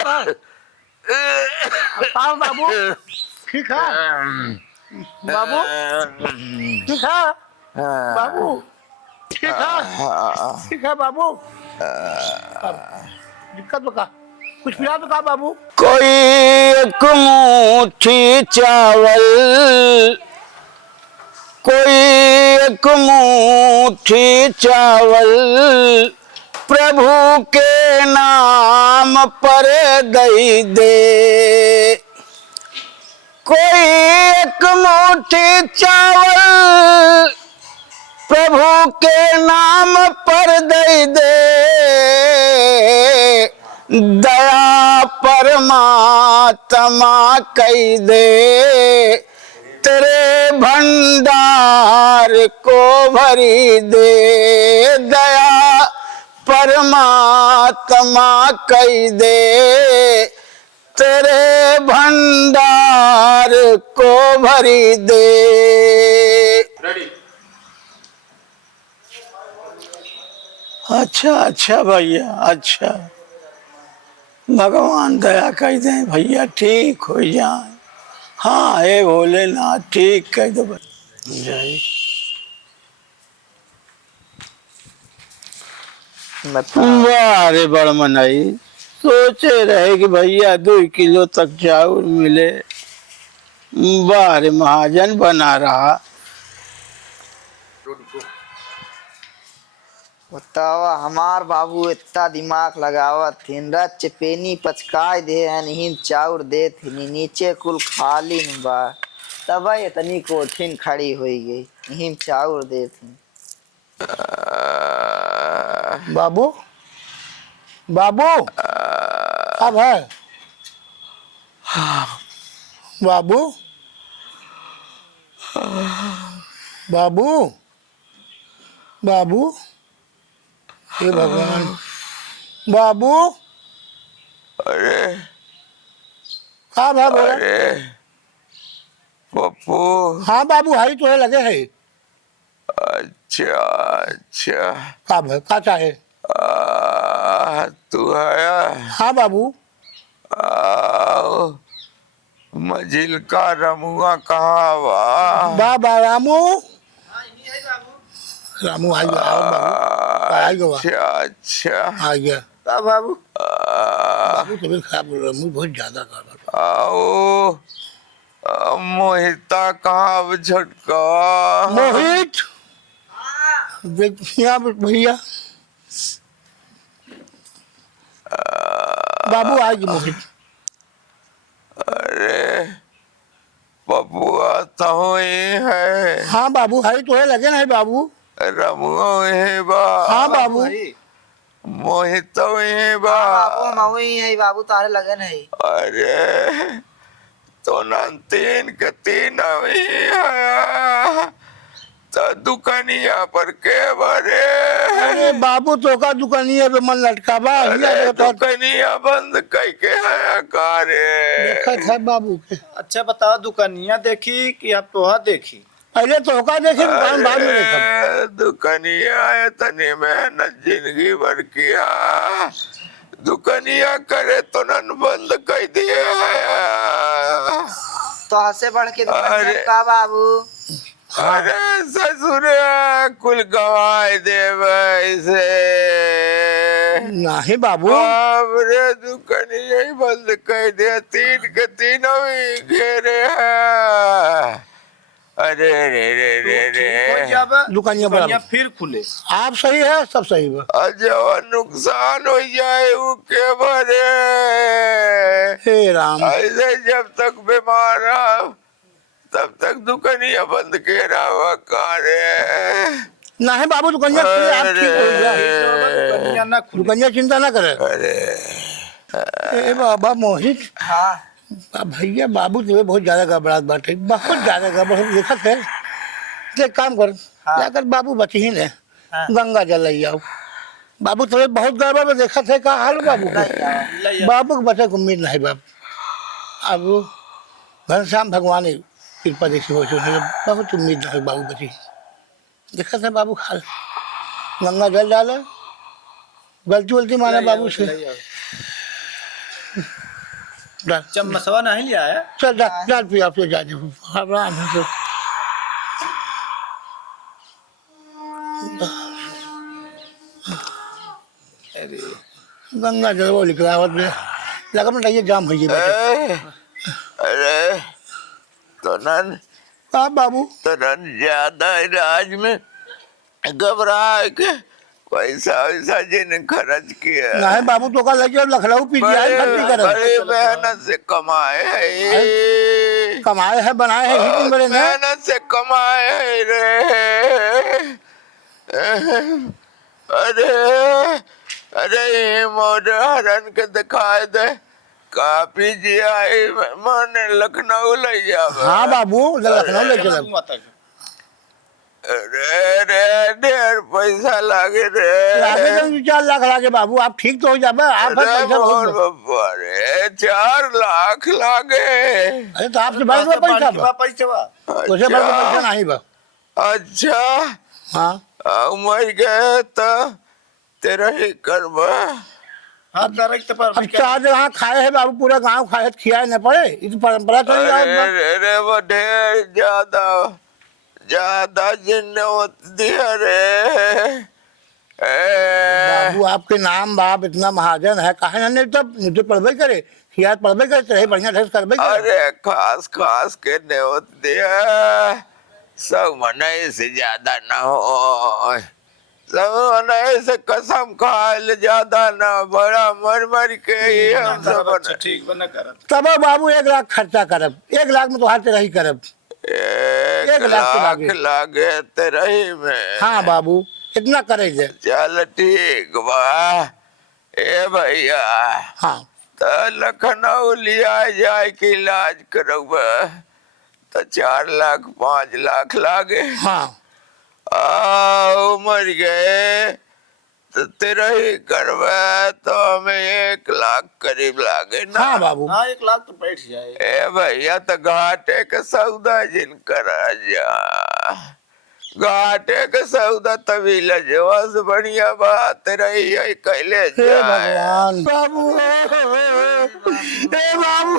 साहब है साहब बाबू ठीक है बाबू ठीक है बाबू ठीक है बाबू दिक्कत बता कुछ पिला तो का बाबू कोई एक मुट्ठी चावल कोई एक मुट्ठी चावल प्रभु के नाम पर दई दे कोई एक मुट्ठी चावल प्रभु के नाम पर दई दे दया परमात्मा कई दे तेरे भंडार को भरी दे दया परमात्मा कई दे तेरे भंडार को भरी दे। अच्छा अच्छा भैया अच्छा भगवान दया कर दें भैया ठीक हो जाए। हाँ हे भोलेनाथ ठीक कर दो जय वाह रे बड़मनाई सोचे रहे कि भैया 2 किलो तक चावल मिले वाह रे महाजन बना रहा। बतावा हमार बाबू इतना दिमाग लगावत थिन रच पेनी पचकाय दे हिन चाउर दे थिन नीचे कुल खाली न बा तब इतनी कोठिन खड़ी हुई गई हिम चाउर दे थिन। बाबू बाबू अब है बाबू बाबू बाबू हे भगवान बाबू अरे हाँ भाई बोला अरे पप्पू हाँ बाबू हाई तो है लगे है अच्छा अच्छा का भाई का चाहे तू है हाँ बाबू मजिल का रमुआ कहाँ बा बाबा रामू रामू आ गया आ गया अच्छा अच्छा आ गया का बाबू बाबू तबीयत खराब हो रहा है बहुत ज्यादा खराब आओ मोहिता कहाँ झटका मोहित देखिए भैया बाबू आ गए मोहित अरे पपुआ तो ही है हाँ बाबू हाई तो है लगे ना बाबू रमुआ ही बा हाँ बाबू मोहित तो ही बा बाबू मऊई है बाबू तारे लगन है। अरे तो न 3 के 3 ही है तो दुकानिया पर के बरे अरे बाबू तो का दुकानिया पे मन लटका बा दुकानिया बंद कई के है कारे देखा था बाबू के अच्छा बताओ दुकानिया देखी कि आप तोहा देखी पहले तो का देखे दुकान बाद में देखा दुकानिया है तनी मेहनत जिंदगी भर किया दुकानिया करे तो नन बंद कर दिए तो हसे बढ़ के अरे का बाबू अरे ससुर कुल गवाए देव ऐसे नहीं बाबू रे दुकानिया ही बंद कर दिया 3 के 3 ही घेरे है। अरे रे रे रे रे दुकानिया फिर खुले आप सही है सब सही है जब नुकसान हो जाए वो के भरे हे राम ऐसे जब तक बीमार रहा तब तक दुकानिया बंद के रहा कारे नहीं बाबू दुकानिया आप ठीक हो गया दुकानिया चिंता ना करे अरे ए बाबा मोहित हाँ भैया बाबू तुम्हें बहुत ज्यादा घबराहट बाटे बहुत ज्यादा घबराहट देखा है तो एक काम कर जाकर बाबू बच ही ने गंगा जल ले आओ बाबू तुम्हें बहुत गड़बड़ में देखा थे का हाल बाबू को बाबू को बचे उम्मीद नहीं बाबू अब घनश्याम भगवान की कृपा देखी हो बहुत उम्मीद नहीं बाबू बची देखा था बाबू हाल गंगा जल डाले गलती वलती माना बाबू से डाल चम्मचवा नहीं लिया है। चल डाल डाल पिया पिया जा दे आराम से अरे गंगा जल वो निकला और लगा मैं ये जाम हो गई अरे तनन हाँ बाबू तनन ज्यादा इलाज में घबरा के पैसा वैसा जिन खर्च किया नहीं बाबू तो का लगे लखनऊ पीजीआई भर्ती करे बड़ी मेहनत से कमाए है कमाए है बनाए है ही तुम बड़े ने मेहनत से कमाए है रे अरे अरे ये मोहरन के दिखाए दे काफी जी आई मन लखनऊ ले जावे हाँ बाबू लखनऊ ले चले माता के। अरे रे ढेर पैसा लागे रे लागे तो 4 लाख लागे बाबू आप ठीक तो हो जाबे आप अरे पैसा मोहन बहुत बाबा रे 4 लाख लागे अरे तो आपसे बड़ा पैसा बा पैसा बा। उसे बड़ा पैसा नहीं बा अच्छा हाँ मर गए तो तेरा ही करवा हाँ डायरेक्ट पर अब 4 जगह खाए है बाबू पूरा गांव खाए खियाए न पड़े ये तो परंपरा चली अरे जाए रे रे वो ढेर ज्यादा ज्यादा जिन्नत दिया रे बाबू आपके नाम बाप इतना महाजन है कहे नहीं तब मुझे पढ़बे करे खियात पढ़बे करे रहे बढ़िया ढंग करबे करे अरे खास खास के न्योत दिया सब मनाई से ज्यादा न हो सब मनाई से कसम खाए ज्यादा न बड़ा मर मर के ही हम सब अच्छा ठीक बना कर। तब बाबू 1 लाख खर्चा करब 1 लाख में तो हाथ रही करब 1 लाख के लाख लागे। लागे तेरा ही में हाँ बाबू इतना करे जे चल ठीक बा ए भैया हाँ तो लखनऊ लिया जाए के इलाज करवा तो 4 लाख 5 लाख लागे हाँ आओ मर गए तो तेरा ही करवा तो हमें 1 लाख करीब लागे ना हाँ बाबू हाँ 1 लाख तो बैठ जाए। ए भैया तो घाटे का सौदा जिन करा जा घाटे का सौदा तभी लजवा से बढ़िया बात रही है कैले हे जाए भगवान बाबू हे बाबू